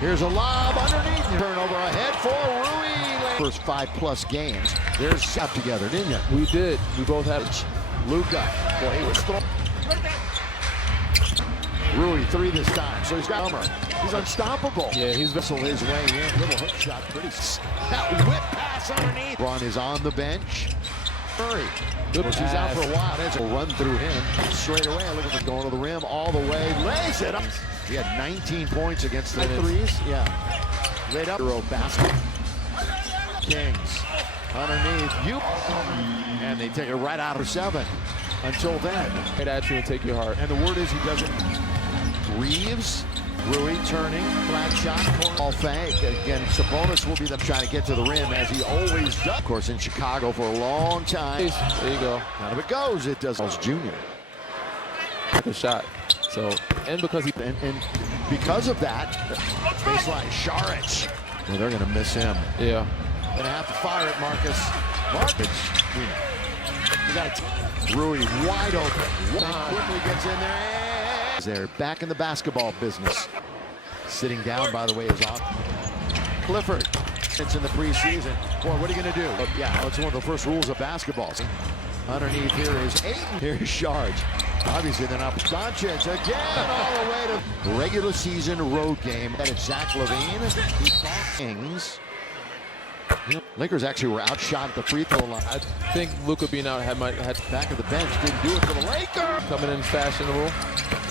Here's a lob underneath. Turnover ahead for Rui. First 5+ games. There's shot together, didn't you? We did. We both had Luka. Boy, he was throwing. Rui 3 this time, so he's got Hummer. He's unstoppable. Yeah, he's whistled his way in. Little hook shot, pretty. That whip pass underneath. Ron is on the bench. Murray. He's out for a while. That's a run through him straight away. Look at him going to the rim all the way. Lays it up. He had 19 points against the threes. Yeah. Laid up. Euro basket. Kings underneath. And they take it right out of 7. Until then. Right at you and take your heart. And the word is he doesn't. Reeves. Rui turning, flat shot, all fake. Again, Sabonis will be them trying to get to the rim as he always does. Of course, in Chicago for a long time. There you go. Out of it goes. It does. Junior. Good shot. So, and because he and because of that, baseline Šarić. Well, they're going to miss him. Yeah. Going to have to fire it, Marcus. You got it. Rui wide open. Quickly gets in there. They're back in the basketball business. Sitting down, by the way, is off. Clifford. It's in the preseason. Boy, what are you going to do? Yeah, it's one of the first rules of basketball. Underneath here is Ayton. Here's Šarić. Obviously, they're not. Doncic again, all the way to regular season road game. That is Zach LaVine. Kings. You know, Lakers actually were outshot at the free throw line. I think Luka being out had back of the bench didn't do it for the Lakers. Coming in fashionable.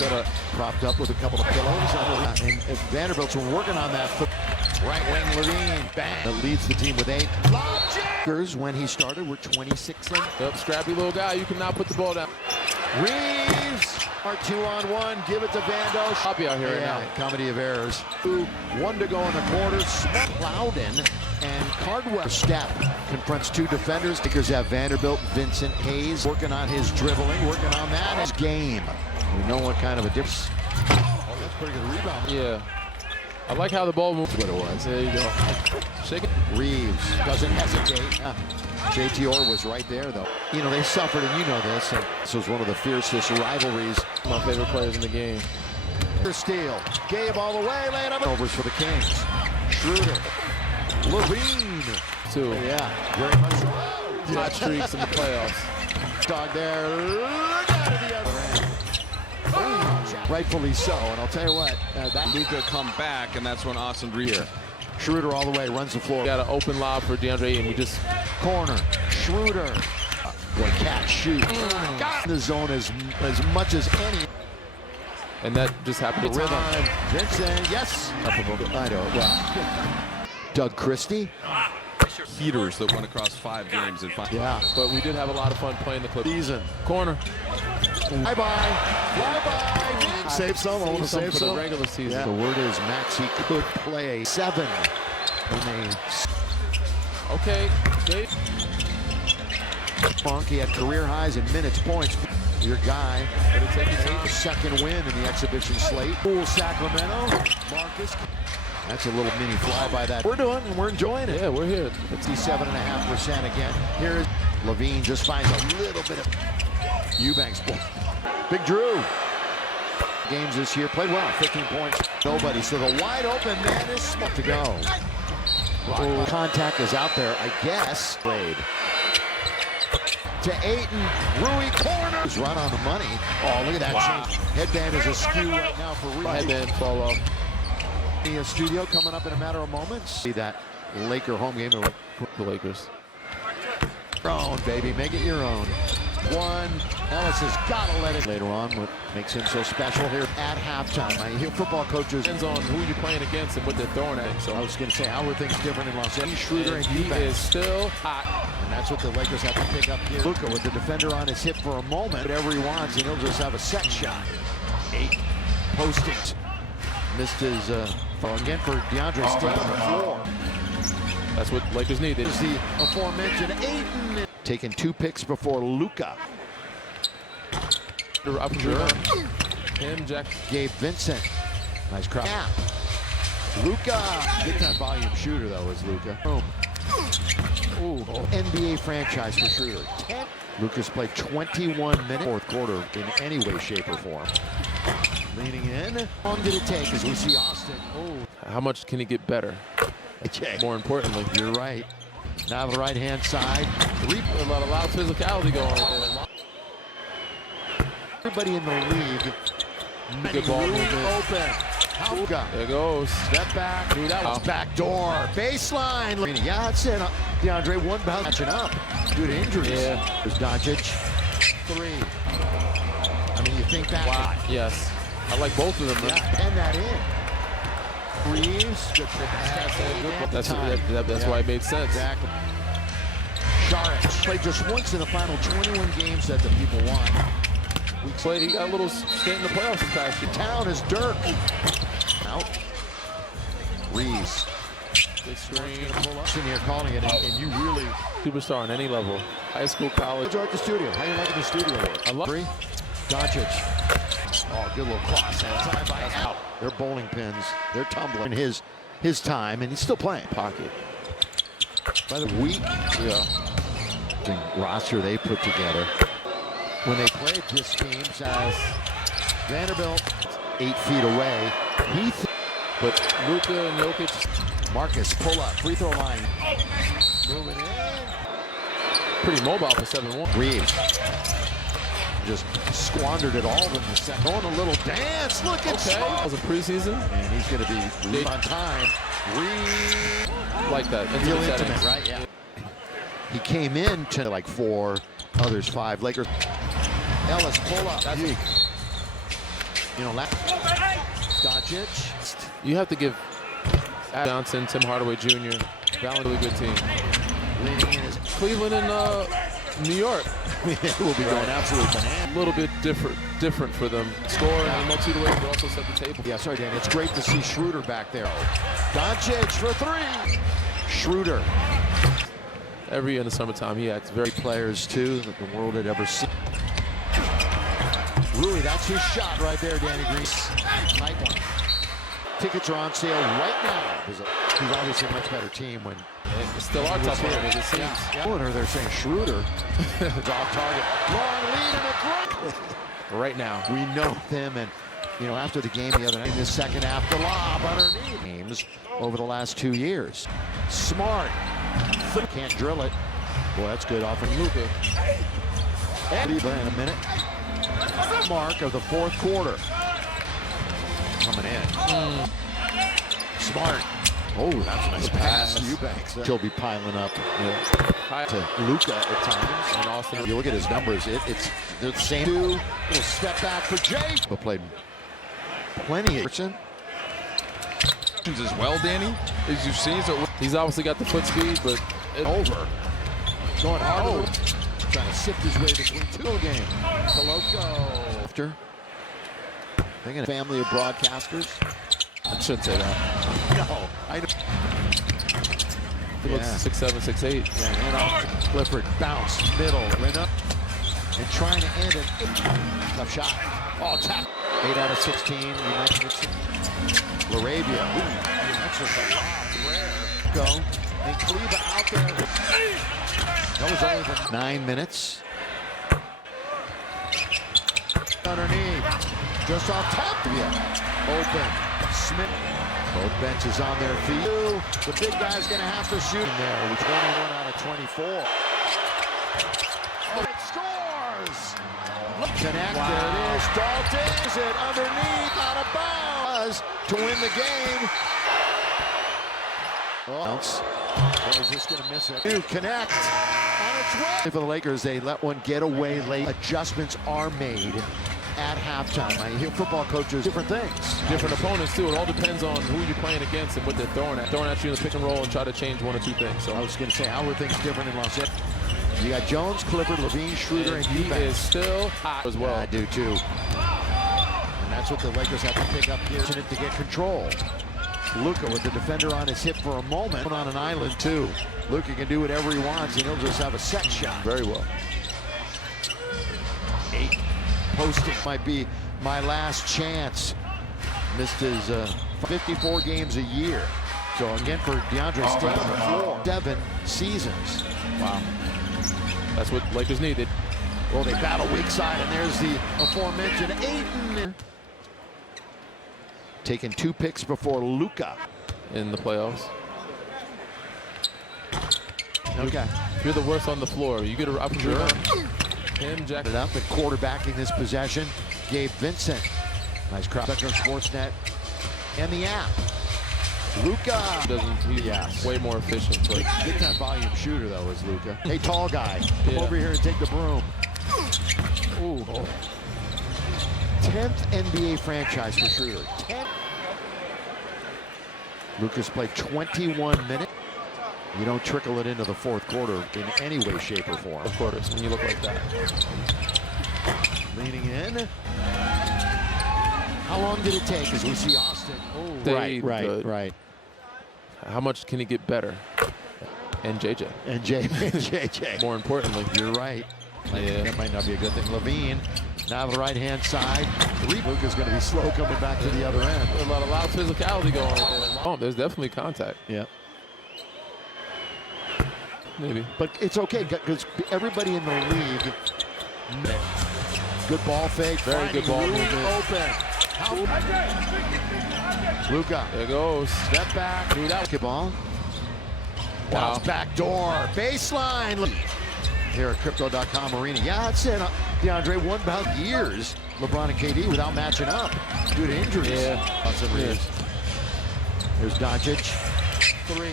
Got propped up with a couple of pillows. And Vanderbilt's working on that. Right wing LaVine. Bang. That leads the team with 8. Lakers when he started were 26. Yep, scrappy little guy. You cannot put the ball down. Reeves. Our 2-on-1. Give it to Vando. I'll be out here right now. Comedy of errors. 1 to go in the quarters. Loudon and Cardwell. Step confronts 2 defenders. Lakers have Vanderbilt, Vincent Hayes working on his dribbling, working on that. His game. We know what kind of a difference. Oh, that's pretty good rebound. Yeah. I like how the ball moved. That's what it was. There you go. Shake it. Reeves doesn't hesitate. JT Orr was right there, though. You know, they suffered, and you know this. And this was one of the fiercest rivalries. My favorite players in the game. Steal. Gabe all the way. Laying up. Overs for the Kings. Schroeder. LaVine. 2. Yeah, very much so. Hot streaks in the playoffs. Dog there. Look out of the other end. Rightfully so, and I'll tell you what. That Luka come back, and that's when Austin Reeves. Schroeder all the way, runs the floor. Got an open lob for DeAndre Ayton. We just corner. Schroeder. Boy, catch, shoot. Got in the zone as much as any. And that just happened to rhythm. Vincent, yes. I know. Yeah. Doug Christie. Heaters that went across 5 games in 5. Yeah, but we did have a lot of fun playing the clip. Season. Corner. Bye-bye. Bye-bye. Save some. I want to save for some. the regular season. Yeah. The word is Maxey could play 7. Okay. Dave. Funk, he had career highs in minutes, points. Your guy. The second win in the exhibition slate. Cool Sacramento. Marcus. That's a little mini fly by that. We're doing, and we're enjoying it. Yeah, we're here. 57.5% again. Here's LaVine just finds a little bit of Eubanks. Big Drew. Games this year played well. 15 points. Nobody. So the wide open man is smart to go. Contact is out there, I guess. Played. To Ayton. Rui corner. Run on the money. Oh, look at that change. Headband is askew right now for Rui. Headband fall off. The studio coming up in a matter of moments. See that Laker home game or the Lakers. Your own, baby. Make it your own. One. Ellis has got to let it later on. What makes him so special here at halftime. I hear football coaches. Depends on who you're playing against and what they're throwing at. So I was going to say, how are things different in Los Angeles? Schroeder and he Eubanks is still hot. And that's what the Lakers have to pick up here. Luka with the defender on his hip for a moment. Whatever he wants, and he'll just have a set shot. 8 postings. Missed his again for DeAndre staying on the floor. That's what Lakers need. There's the aforementioned Ayton. Taking 2 picks before Luka. Up Sure. Him, Jack. Gabe Vincent. Nice crowd. Yeah. Luka. Big time volume shooter though is Luka. Boom. Ooh. NBA franchise for Schroeder. Luka's played 21 minutes. 4th quarter in any way, shape, or form. Leaning in. How long did it take as we see Austin? Oh. How much can he get better? Okay. More importantly, You're right. Now the right-hand side. a lot of physicality going right there. Everybody in the league. Good ball Room movement. open. Hauka. There goes. Step back. Dude, that was back door. Baseline. Yeah, that's it. DeAndre, one bounce catching up due to injuries. Yeah. There's Doncic. 3. I mean, you think that? Wow. Yes. I like both of them. Yeah, pen that in. Reeves. Good pass. That's why it made sense. Exactly. Sharp played just once in the final 21 games that the people want. He got a little stint in the playoffs this past year. Town is Dirk. Out. Reeves. Big screen. Sitting here calling it, and you really. Superstar on any level. High school, college. Enjoy the studio. How you liking the studio work? I love 3. Doncic. Oh, good little cross. Time by out. They're bowling pins. They're tumbling. His time, and he's still playing. Pocket. By the week, Yeah. the roster they put together. When they played this team, as Vanderbilt 8 feet away, But Luka and Jokic. Marcus pull up, free throw line, moving in. Pretty mobile for 7-1. Reeves just squandered it all in the second. Going a little dance. Look at That was a preseason. and he's going to be on time. Reeves, Like that. Into feel the intimate, settings. right? Yeah. He came in to like 4, others 5. Lakers. Ellis pull up. You know, Doncic. You have to give Johnson, Tim Hardaway Jr. Valen, really good team. Leaning in his Cleveland and New York. it will be going absolutely bananas. A little bit different for them. Score and multi way, but also set the table. Yeah, sorry, Dan. It's great to see Schroeder back there. Doncic for 3. Schroeder. Every year in the summertime, he acts very. Players, too, that the world had ever seen. Rui, that's his shot right there, Danny Green. Tight one. Tickets are on sale right now. He's obviously a much better team when It's still our tough one, as it seems. Yeah. Or they're saying Schroeder is off target. Long lead and a great. Right now. We know them, and you know, after the game the other night, in the second half, the lob underneath games over the last 2 years. Smart. Can't drill it. Boy, that's good off of Luka. And in a minute. Mark of the 4th quarter. Coming in. Smart. Oh, that's a nice pass. Eubanks. He'll be piling up to Luka at times. And Austin. You look at his numbers, it's the same. Little step back for Jay. But played plenty of As well, Danny, as you've seen. So He's obviously got the foot speed, but over. Going hard. Trying to sift his way between 2 games. Coloco. After. Thinking a family of broadcasters. I shouldn't say that. No, I know. He looks 6'7", 6'8". Yeah, and off Clifford, bounce, middle, went up, and trying to end it. Tough shot. Oh, tap. 8 out of 16. You mentioned it. Laravia. That's just a lob. Rare. Go. And Kleba out there. That was only for 9 minutes. Underneath. Just off top. Yeah. Open. Smith. Both benches on their feet. The big guy's going to have to shoot in there with 21 out of 24. Oh, it scores! Connect, Wow. there it is. Dalton is it underneath, out of bounds to win the game. Oh, is this going to miss it? New connect on its way. For the Lakers, they let one get away late. Adjustments are made at halftime. I hear football coaches different things. Different opponents, too. It all depends on who you're playing against and what they're throwing at. Throwing at you in the pick and roll and try to change 1 or 2 things. So I was going to say, how are things different in Los Angeles? You got Jones, Clifford, Levine, Schroeder, and he is Eubanks. still hot as well. Yeah, I do too. And that's what the Lakers have to pick up here to get control. Luka with the defender on his hip for a moment. On an island too. Luka can do whatever he wants, and he'll just have a set shot. Very well. 8 posting might be my last chance. Missed his 54 games a year. So again for DeAndre, staying on the floor. 7 seasons. Wow. That's what Lakers needed. Well, they battle weak side, and there's the aforementioned Ayton. Taking 2 picks before Luka. in the playoffs. Okay. You're the worst on the floor. You get a up and Sure. Him, Jack. It up and quarterbacking this possession. Gabe Vincent. Nice crowd. Spectrum Sportsnet and the app. Luka. He's Yes. way more efficient. But Big time volume shooter though is Luka. Hey, tall guy. Come Yeah. over here and take the broom. ooh, 10th NBA franchise for Schroeder. 10. Luka's played 21 minutes. You don't trickle it into the fourth quarter in any way, shape, or form. of course, when you look like that. Leaning in. How long did it take as we see Austin? Stayed good. right. How much can he get better? And JJ. And JJ. More importantly. You're right. Yeah. That might not be a good thing. Levine, now the right-hand side. Luka's going to be slow coming back to the other end. A lot of physicality going on. Oh, there's definitely contact. Yeah. Maybe. But it's okay because everybody in the league. Good ball fake. Very good ball movement. movement. Open. Luka. There goes. Step back. Basketball. Now Wow. it's back door. Baseline. Here at Crypto.com Arena. Yeah, that's it. DeAndre won about years. LeBron and KD without matching up due to injuries. Yeah. Austin Reeves. Here's Doncic. 3.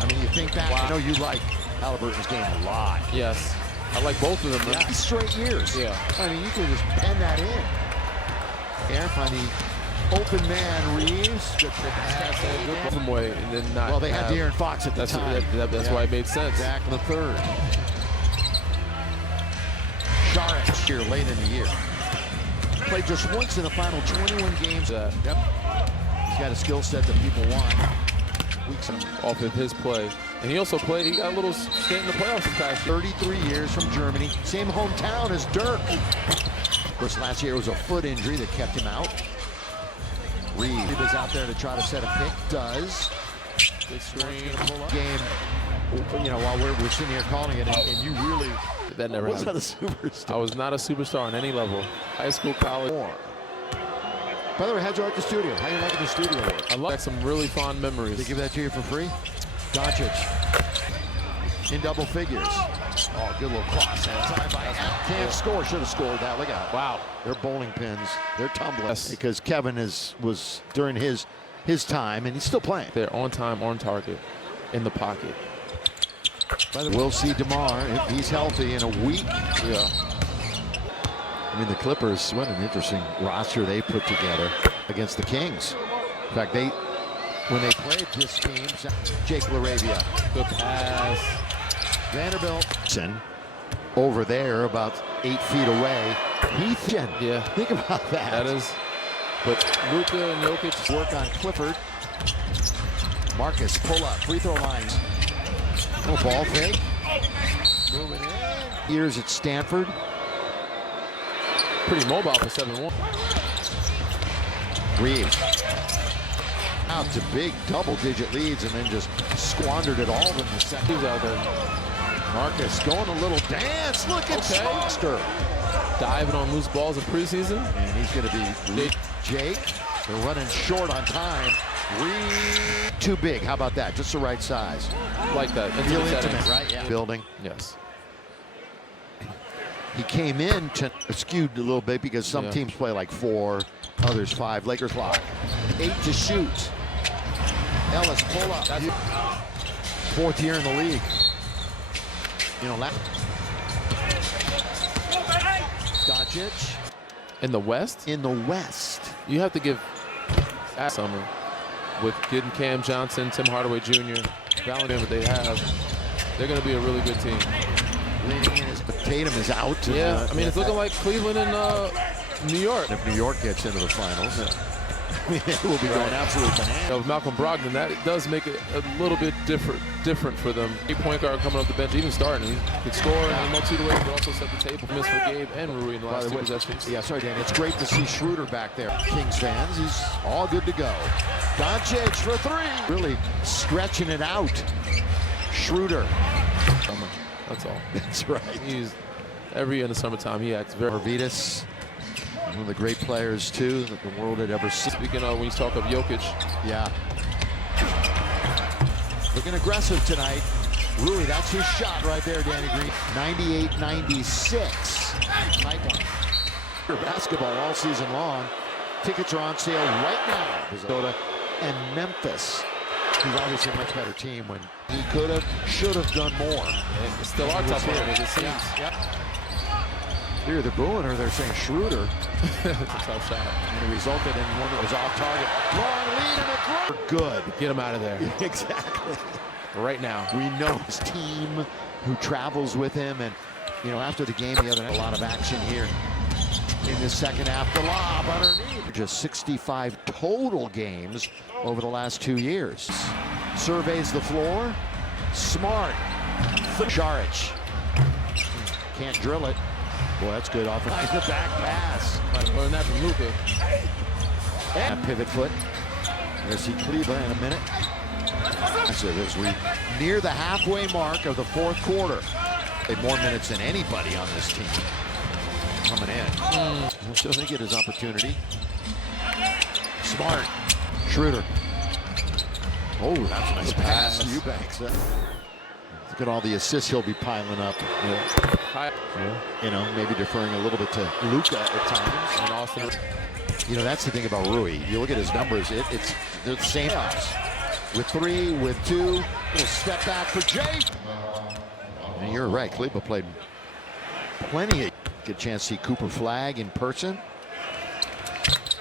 I mean, you think back. Wow. I know you like Halliburton's game a lot. Yes. I like both of them. Yeah. Straight years. Yeah. I mean, you could just pen that in. There, find the open man Reeves. Good pass. Good them way and then not. Well, they had have- De'Aaron Fox at the That's time. that's Yeah. why it made sense. Back in the third. Saric here late in the year. Played just once in the final 21 games. Yep. He's got a skill set that people want. Weeks Off of his play. And he also played, he got a little stint in the playoffs this past year. 33 years from Germany. Same hometown as Dirk. Of course, last year it was a foot injury that kept him out. Reed was out there to try to set a pick. Does. Big screen. Game, you know, while we're sitting here calling it, and you really That never was not happened. a superstar. I was not a superstar on any level. High school, college. By the way, how'd you like the studio? How you liking the studio work? I like some really fond They memories. give that to you for free? Doncic in double figures. Oh, good little cross. Time by can't score. Should have scored that. Look out. Wow. They're bowling pins. They're tumbling. Yes. Because Kevin was during his time, and he's still playing. They're on time, on target, in the pocket. We'll see DeMar if he's healthy in a week. Yeah. I mean, the Clippers, what an interesting roster they put together against the Kings. In fact, when they played this team, Jake LaRavia. Good pass. Vanderbilt over there about 8 feet away. Heath. Yeah. Think about that. That is. But Luka and Jokic Work on Clifford. Marcus, pull up, free throw lines. No ball fake. Moving in. Years at Stanford. pretty mobile for 7-1. Reeves. Out to big double-digit leads and then just squandered it all in the second. He was out there. Marcus going a little dance. Look at Smoster. Diving on loose balls in preseason. And he's going to be Jake. They're running short on time. Too big. How about that? Just the right size. Like that. Feel Intimate intimate, settings. right? Yeah. Building. Yes. He came in to skewed a little bit because some teams play like 4, others 5. Lakers lock. 8 to shoot. Ellis pull up. That's 4th year in the league. You know, Doncic in the West. in the West. You have to give that summer with getting Cam Johnson, Tim Hardaway Jr., Valentine, what they have. They're going to be a really good team. Leading in as Tatum is out. Yeah, I mean, it's looking like Cleveland and New York. If New York gets into the finals, it will be going absolutely bananas. With Malcolm Brogdon, that does make it a little bit different for them. A point guard coming off the bench, even starting, he could score in a multitude of ways, but also set the table. Miss for Gabe and Rui in the last 2 possessions. Yeah, sorry, Dan. It's great to see Schroeder back there. Kings fans, he's all good to go. Doncic for 3. Really stretching it out. Schroeder. That's all. That's right. He's in the summertime, he acts very. Arvidas One of the great players, too, that the world had ever seen. Speaking of, when you talk of Jokic. Yeah. Looking aggressive tonight. Rui, that's his shot right there, Danny Green. 98-96. Tight one. For basketball all season long. Tickets are on sale right now. Minnesota and Memphis. He's obviously a much better team when he could have, should have done more. It's still our tough one, as it seems. Yep. Here they're booing her, they're saying Schroeder. It's a tough shot. And it resulted in one that was off target. Long lead and a good. Get him out of there. Exactly. Right now. We know his team who travels with him, and you know, after the game the other night, a lot of action here in the second half. The lob underneath. Just 65 total games over the last 2 years. Surveys the floor. Smart. Šarić. Can't drill it. Boy, that's good off the back pass. Might have learned that from Luka. And pivot foot. We're going to see Cleveland in a minute. So as we near the halfway mark of the fourth quarter. They have more minutes than anybody on this team coming in. He'll still think it his opportunity. Smart. Schroeder. Oh, that's a nice pass. Eubanks. Look at all the assists he'll be piling up. You know, maybe deferring a little bit to Luka at times. And Austin. You know, that's the thing about Rui. You look at his numbers, they're the same. With 3, with 2, little step back for Jay. And you're right, Cleveland played plenty of good chance to see Cooper Flag in person.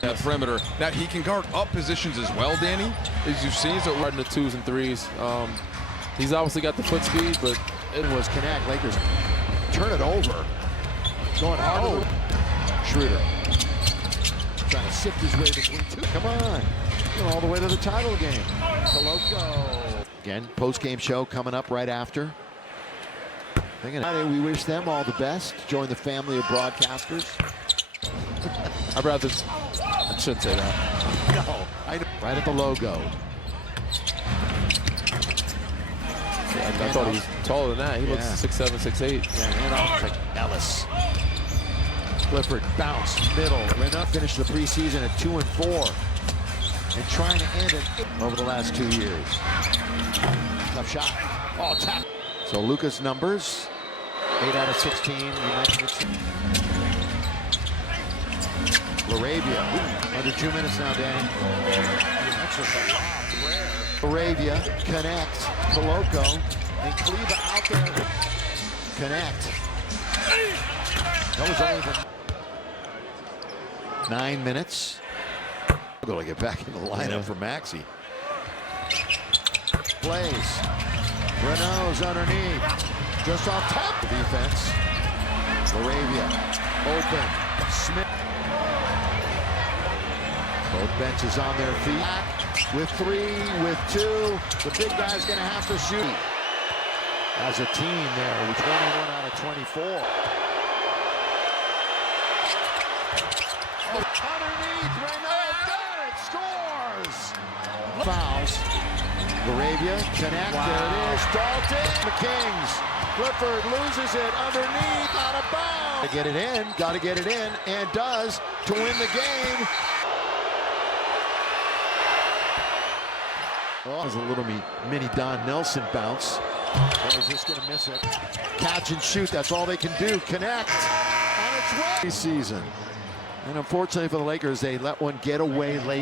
The perimeter. Now he can guard up positions as well, Danny, as you've seen. So Guarding the 2s and 3s. He's obviously got the foot speed, but it was connect. Lakers turn it over. Going hard. Schroeder trying to sift his way between 2. Come on. All the way to the title game. Koloko. Again, post-game show coming up right after. We wish them all the best. Join the family of broadcasters. I'd rather. I shouldn't say that. No, I know. Right at the logo. I thought he was taller than that. He looks 6'7", 6'8". Yeah, and off like Ellis. Clifford bounce middle. Rena finished the preseason at 2-4. And trying to end it over the last 2 years. Tough shot. Oh, tap. So Luka's numbers, 8 out of 16. You mentioned it. Laravia, under 2 minutes now, Danny. That's just a lot. Rare. Laravia connects. Koloko and Kleba out there. Connect. That was only the 9 minutes. Going to get back in the lineup for Maxey. Plays. Renault's underneath. Just off top. The defense. Laravia. Open. Smith. Both benches on their feet. With 3, with 2. The big guy's going to have to shoot. As a team there with 21 out of 24. Underneath. Renault. Scores! Fouls. Laravia, connect, there it is, Dalton. The Kings. Clifford loses it underneath, out of bounds. Got to get it in, and does to win the game. Oh, there's a little mini Don Nelson bounce. Or is this going to miss it? Catch and shoot, that's all they can do. Connect on its way. Season. And unfortunately for the Lakers, they let one get away late.